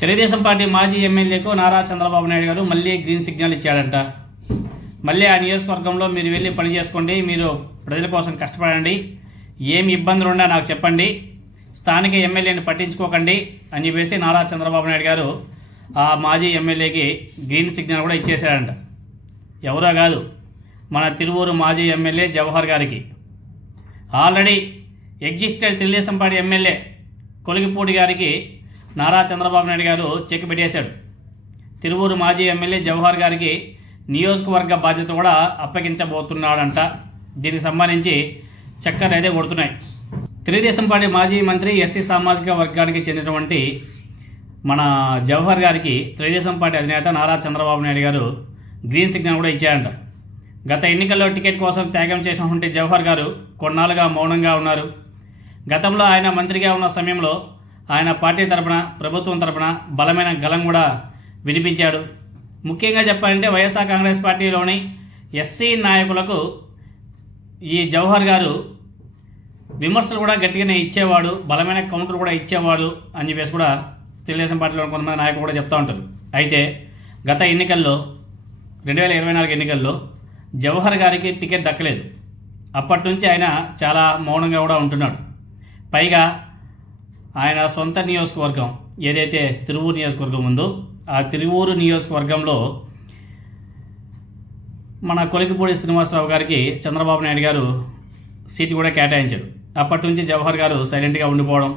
Telugu Desam party మాజీ ఎమ్మెల్యేకు నారా చంద్రబాబు నాయుడు గారు మళ్ళీ గ్రీన్ సిగ్నల్ ఇచ్చాడంట. మళ్ళీ ఆ నియోజకవర్గంలో మీరు వెళ్ళి పని చేసుకోండి, మీరు ప్రజల కోసం కష్టపడండి, ఏమి ఇబ్బందులు ఉన్నా నాకు చెప్పండి, స్థానిక ఎమ్మెల్యేని పట్టించుకోకండి అని చెప్పేసి నారా చంద్రబాబు నాయుడు గారు ఆ మాజీ ఎమ్మెల్యేకి గ్రీన్ సిగ్నల్ కూడా ఇచ్చేశాడంట. ఎవరో కాదు, మన తిరువూరు మాజీ ఎమ్మెల్యే జవహర్ గారికి. Already existed Telugu Desam party MLA Kolikapudi గారికి నారా చంద్రబాబు నాయుడు గారు చెక్ పెట్టేశాడు. తిరువూరు మాజీ ఎమ్మెల్యే జవహర్ గారికి నియోజకవర్గ బాధ్యత కూడా అప్పగించబోతున్నాడంట. దీనికి సంబంధించి చక్కర్లు అయితే కొడుతున్నాయి. తెలుగుదేశం పార్టీ మాజీ మంత్రి ఎస్సీ సామాజిక వర్గానికి చెందినటువంటి మన జవహర్ గారికి తెలుగుదేశం పార్టీ అధినేత నారా చంద్రబాబు నాయుడు గారు గ్రీన్ సిగ్నల్ కూడా ఇచ్చారంట. గత ఎన్నికల్లో టికెట్ కోసం త్యాగం చేసినటువంటి జవహర్ గారు కొన్నాళ్ళుగా మౌనంగా ఉన్నారు. గతంలో ఆయన మంత్రిగా ఉన్న సమయంలో ఆయన పార్టీ తరపున, ప్రభుత్వం తరపున బలమైన గలం కూడా వినిపించాడు. ముఖ్యంగా చెప్పాలంటే వైఎస్ఆర్ కాంగ్రెస్ పార్టీలోని ఎస్సీ నాయకులకు ఈ జవహర్ గారు విమర్శలు కూడా గట్టిగానే ఇచ్చేవాడు, బలమైన కౌంటర్ కూడా ఇచ్చేవాడు అని చెప్పేసి కూడా తెలుగుదేశం పార్టీలో కొంతమంది నాయకులు కూడా చెప్తూ ఉంటారు. అయితే గత ఎన్నికల్లో 2024 ఎన్నికల్లో జవహర్ గారికి టికెట్ దక్కలేదు. అప్పటి నుంచి ఆయన చాలా మౌనంగా కూడా ఉంటున్నాడు. పైగా ఆయన సొంత నియోజకవర్గం ఏదైతే తిరువూరు నియోజకవర్గం ఉందో ఆ తిరువూరు నియోజకవర్గంలో మన కొలికిపూడి శ్రీనివాసరావు గారికి చంద్రబాబు నాయుడు గారు సీటు కూడా కేటాయించారు. అప్పటి నుంచి జవహర్ గారు సైలెంట్గా ఉండిపోవడం,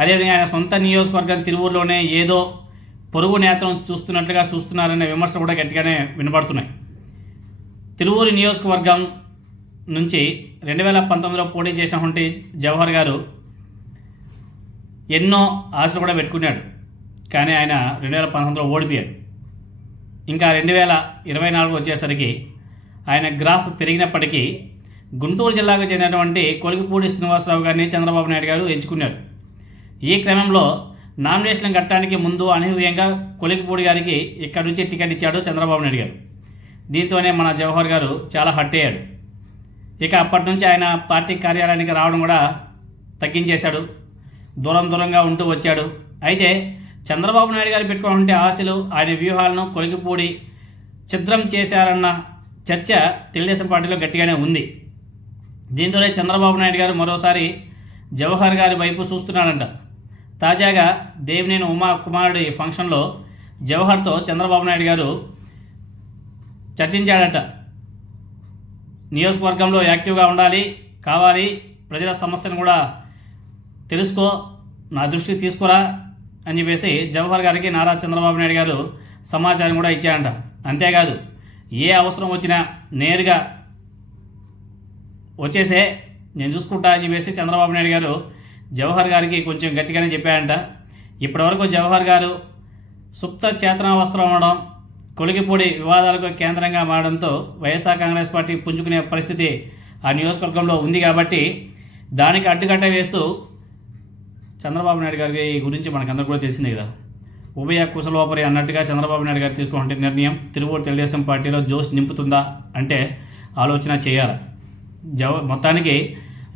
అదేవిధంగా ఆయన సొంత నియోజకవర్గం తిరువూరులోనే ఏదో పొరుగు నేతను చూస్తున్నారనే విమర్శలు కూడా గట్టిగానే వినబడుతున్నాయి. తిరువూరు నియోజకవర్గం నుంచి 2019లో పోటీ చేసినటువంటి జవహర్ గారు ఎన్నో ఆశలు కూడా పెట్టుకున్నాడు. కానీ ఆయన 2019లో ఓడిపోయాడు. ఇంకా 2024 వచ్చేసరికి ఆయన గ్రాఫ్ పెరిగినప్పటికీ గుంటూరు జిల్లాకు చెందినటువంటి కొలికిపూడి శ్రీనివాసరావు గారిని చంద్రబాబు నాయుడు గారు ఎంచుకున్నారు. ఈ క్రమంలో నామినేషన్ కట్టడానికి ముందు అనూహ్యంగా కొలికిపూడి గారికి ఇక్కడి నుంచి టికెట్ ఇచ్చాడు చంద్రబాబు నాయుడు గారు. దీంతోనే మన జవహర్ గారు చాలా హర్ట్ అయ్యాడు. ఇక అప్పటి నుంచి ఆయన పార్టీ కార్యాలయానికి రావడం కూడా తగ్గించేశాడు, దూరంగా ఉంటూ వచ్చాడు. అయితే చంద్రబాబు నాయుడు గారు పెట్టుకున్నటువంటి ఆశలు, ఆయన వ్యూహాలను కొలికిపూడి ఛిద్రం చేశారన్న చర్చ తెలుగుదేశం పార్టీలో గట్టిగానే ఉంది. దీంతోనే చంద్రబాబు నాయుడు గారు మరోసారి జవహర్ గారి వైపు చూస్తున్నాడంట. తాజాగా దేవినేని ఉమా కుమారుడి ఫంక్షన్లో జవహర్తో చంద్రబాబు నాయుడు గారు చర్చించాడట. నియోజకవర్గంలో యాక్టివ్గా కావాలి, ప్రజల సమస్యను కూడా తెలుసుకో, నా దృష్టికి తీసుకురా అని చెప్పేసి జవహర్ గారికి నారా చంద్రబాబు నాయుడు గారు సమాచారం కూడా ఇచ్చారంట. అంతేకాదు, ఏ అవసరం వచ్చినా నేరుగా వచ్చేసే, నేను చూసుకుంటా అని చెప్పేసి చంద్రబాబు నాయుడు గారు జవహర్ గారికి కొంచెం గట్టిగానే చెప్పారంట. ఇప్పటివరకు జవహర్ గారు సుప్త చేతనావస్థలో ఉండడం, కొలికిపూడి వివాదాలకు కేంద్రంగా మారడంతో వైఎస్ఆర్ కాంగ్రెస్ పార్టీ పుంజుకునే పరిస్థితి ఆ నియోజకవర్గంలో ఉంది. కాబట్టి దానికి అడ్డుకట్ట వేస్తూ చంద్రబాబు నాయుడు గారి గురించి మనకందరూ కూడా తెలిసిందే కదా, ఉభయ కుశలోపరి అన్నట్టుగా చంద్రబాబు నాయుడు గారు తీసుకున్న నిర్ణయం తిరువూరు తెలుగుదేశం పార్టీలో జోష్ నింపుతుందా అంటే ఆలోచన చేయాలి. మొత్తానికి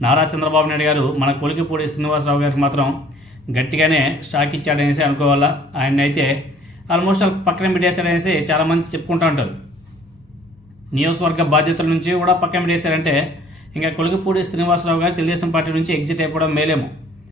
నారా చంద్రబాబు నాయుడు గారు మన కొలికిపూడి శ్రీనివాసరావు గారికి మాత్రం గట్టిగానే షాక్ ఇచ్చాడనేసి అనుకోవాలా. ఆయన అయితే ఆల్మోస్ట్ పక్కన పెట్టేశారనేసి చాలామంది చెప్పుకుంటూ ఉంటారు. నియోజకవర్గ బాధ్యతల నుంచి కూడా పక్కన పెట్టేశారంటే ఇంకా కొలికిపూడి శ్రీనివాసరావు గారు తెలుగుదేశం పార్టీ నుంచి ఎగ్జిట్ అయిపోవడం మేలేమో.